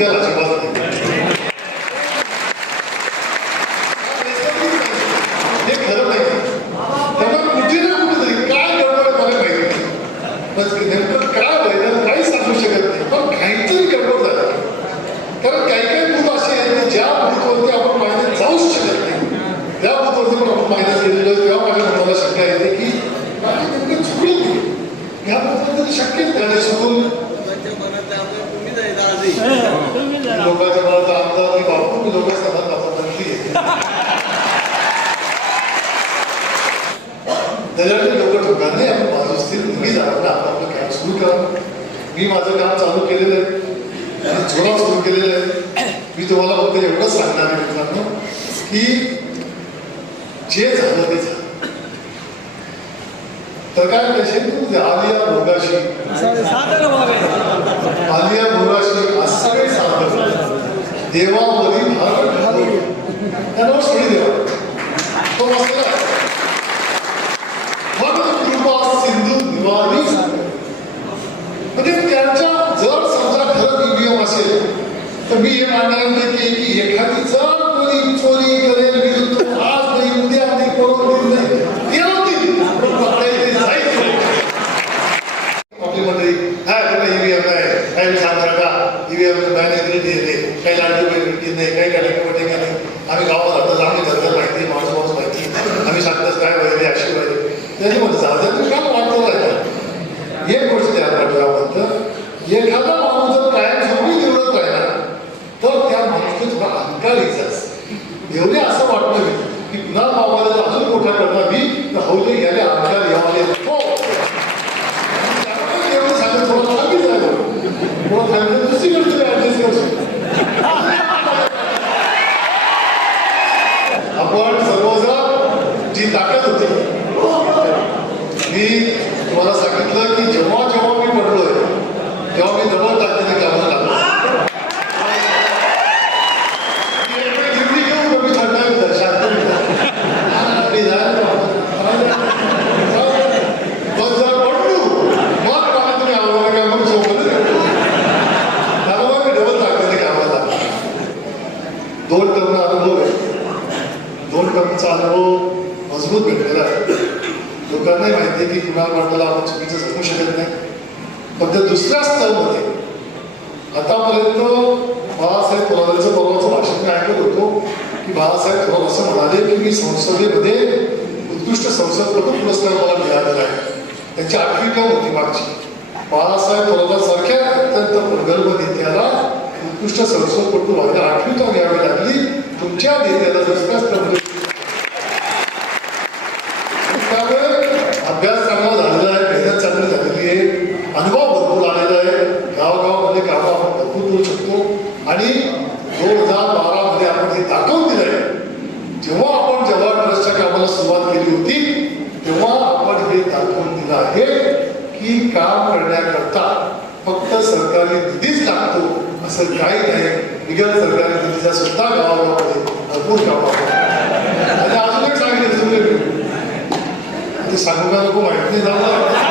निकालाची बसते हे खरं नाही त्यांना कुठे काय गडबड मला माहिती सांगू शकत नाही पण काहीतरी गडबड झाली कारण काही काही बूथ असे आहेत ज्या बूथवरती आपण मायनस जाऊच शकत नाही त्या बूथवरती पण आपण मायनस गेलेलो तेव्हा माझ्या मनाला शंका येते की माझी नेमकं चुकलं की ह्या बूथवर तरी शक्यच नाही सोडून. लोकांच्या आमदार मी बापू मी लोकांच्या मनात त्याच्यासाठी लोक नाही आपण स्थिर तुम्ही आपलं आपलं काम सुरू करा मी माझं काम चालू केलेलं आहे आणि जोरात सुरू केलेलं आहे मी तुम्हाला फक्त एवढंच सांगणार आहे मित्रांनो की जे झालं ते झालं. तर काय कसे आलिया भोगाशी. व्हावे आलिया भोगाशी असं सगळे साधन देवावरील हार त्यांना सोडी देवा तो मस्त कृपा सिंधू निवारी म्हणजे त्यांच्या जर समजा असेल तर मी हे मानणार नाही की की एखादी जर कोणी चोरी करेल मी तो आज नाही उद्या नाही करून देईल नाही ते होतील पण पकडायचे जायचे आपली मंडळी हा तुला ईव्हीएम आहे काही सांगता का ईव्हीएम मॅनेजरिटी येते काही माहिती नाही काही गाडी कमिटी का नाही. आम्ही गावात राहतात आम्ही घरदार माहिती माणूस माणूस माहिती आम्ही सांगतात काय वगैरे अशी पाहिजे त्याच्यामध्ये जाऊ द्या तुम्ही काय वाटतं राहिलं एक गोष्ट त्या ठेवा म्हणतं एखादा माणूस जर कायम समजून निवडत राहिला तर त्या माणूस थोडा अहंकार यायचाच एवढे असं वाटतं की पुन्हा पावला अजून मोठा करणार मी तर हौले याले अहंकार यावाले हो त्यामुळे एवढं सांगत थोडं कमी झालं थोडं सांगितलं दुसरीकडे तुम्ही ऍडजस्ट करू शकता आपण सर्वजण जी ताकद होती मी तुम्हाला सांगितलं की जेव्हा जेव्हा मी पडलोय तेव्हा मी जवळ ताकद कामाला लागलो मी एकदा गिरणी घेऊन कमी थंड होतं, शांत होतं. आणि झालं. पण जर पडलो, मग मला तुम्ही आम्हाला काय मग सोबतच भेटू. त्यामुळे मी डबल ताकदीने कामाला लागलो. दोन टर्म अनुभव आहे दोन टर्मचा अनुभव मजबूत भेटलेला आहे. लोकांनाही माहिती आहे की कुणाल पाटलाला आपण चुकीचं सांगू शकत नाही. पण त्या दुसऱ्या स्तरामध्ये आतापर्यंत बाळासाहेब थोरातांचं परवाचं भाषण मी ऐकत होतो की बाळासाहेब थोरात असं म्हणाले की मी संसदेमध्ये उत्कृष्ट संसदपटू पुरस्कार मला मिळालेला आहे. त्यांची आठवी टर्म होती मागची. बाळासाहेब थोरातांसारख्या अत्यंत प्रगल्भ नेत्याला उत्कृष्ट संसदपटू व्हायला आठवी टर्म घ्यावी लागली. तुमच्या नेत्याला दुसऱ्या स्तरामध्ये अनुभव भरपूर आलेला आहे. गावगावामध्ये काम आपण भरपूर करू शकतो. आणि दोन हजार बारामध्ये आपण हे दाखवून दिलं आहे जेव्हा आपण जेव्हा ट्रस्टच्या कामाला सुरुवात केली होती तेव्हा आपण हे दाखवून दिलं आहे की काम करण्याकरता फक्त सरकारी निधीच लागतो असं काही नाही. बिगर सरकारी निधीचा सुद्धा गावागावामध्ये भरपूर कामं आणि अजून एक सांगितलं ते सांगू का नको? माहिती नाही झालं